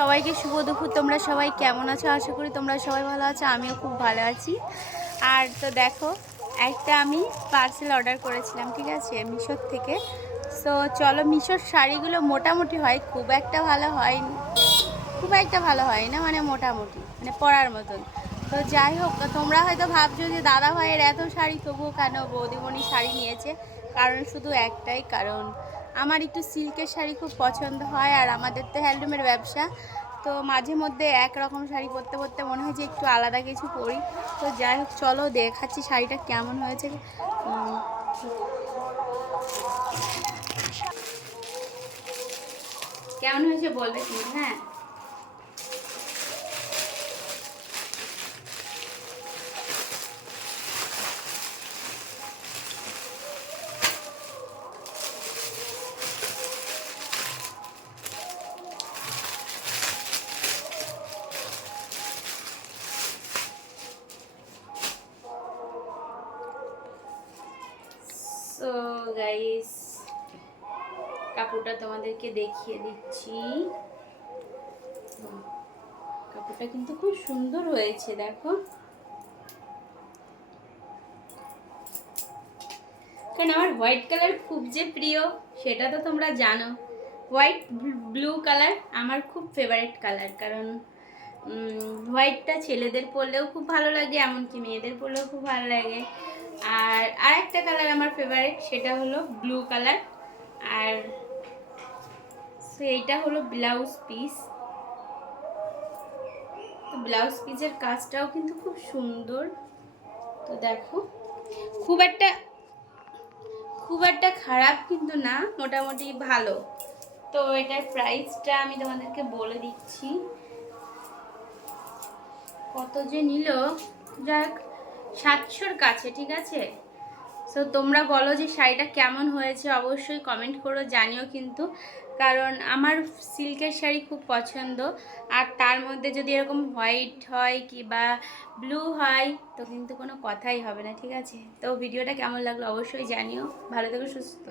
সবাইকে শুভ দুপুর। তোমরা সবাই কেমন আছো? আশা করি তোমরা সবাই ভালো আছো, আমিও খুব ভালো আছি। আর তো দেখো, একটা আমি পার্সেল অর্ডার করেছিলাম, ঠিক আছে? মিশোর থেকে। সো চলো মিশোর শাড়িগুলো মোটামুটি হয়, খুব একটা ভালো হয় খুব একটা ভালো হয় না মানে মোটামুটি মানে পরার মতন। তো যাই হোক তোমরা হয়তো ভাবছ যে, দাদা ভাইয়ের এত শাড়ি, তবুও কেন বৌদিমণি শাড়ি নিয়েছে? কারণ শুধু একটাই কারণ। আমার একটু সিল্কের শাড়ি খুব পছন্দ হয় আর আমাদের তো হ্যান্ডলুমের ব্যবসা। তো মাঝে মধ্যে একরকম শাড়ি পরতে পরতে মনে হয় যে একটু আলাদা কিছু পরি। তো যাই হোক, চলো দেখাচ্ছি শাড়িটা কেমন হয়েছে। কেমন হয়েছে বলবে তুমি? হ্যাঁ। সো গাইস কাপড়টা তোমাদেরকে দেখিয়ে দিচ্ছি। কাপড়টা কিন্তু খুব সুন্দর হয়েছে, দেখো। কারণ আমার হোয়াইট কালার খুব যে প্রিয়, সেটা তো তোমরা জানো। হোয়াইট ব্লু কালার আমার খুব ফেভারিট কালার কারণ হোয়াইটটা ছেলেদের পরলেও খুব ভালো লাগে, এমনকি মেয়েদের পরলেও খুব ভালো লাগে। আর আরেকটা কালার আমার ফেভারিট সেটা হলো ব্লু কালার আর এইটা হলো ব্লাউজ পিস তো ব্লাউজ পিসের কাজটাও কিন্তু খুব সুন্দর। তো দেখো, খুব একটা খুব একটা খারাপ কিন্তু না, মোটামুটি ভালো। তো এটার প্রাইসটা আমি তোমাদেরকে বলে দিচ্ছি। কত যে নিল, যাক, সাতশোর কাছে, ঠিক আছে? সো তোমরা বলো যে শাড়িটা কেমন হয়েছে? অবশ্যই কমেন্ট করো, জানিও কিন্তু। কারণ আমার সিল্কের শাড়ি খুব পছন্দ। আর তার মধ্যে যদি এরকম হোয়াইট হয় কি বা ব্লু হয়, তো কিন্তু কোনো কথাই হবে না, ঠিক আছে? তো ভিডিওটা কেমন লাগল অবশ্যই জানিও। ভালো থেকো, সুস্থ।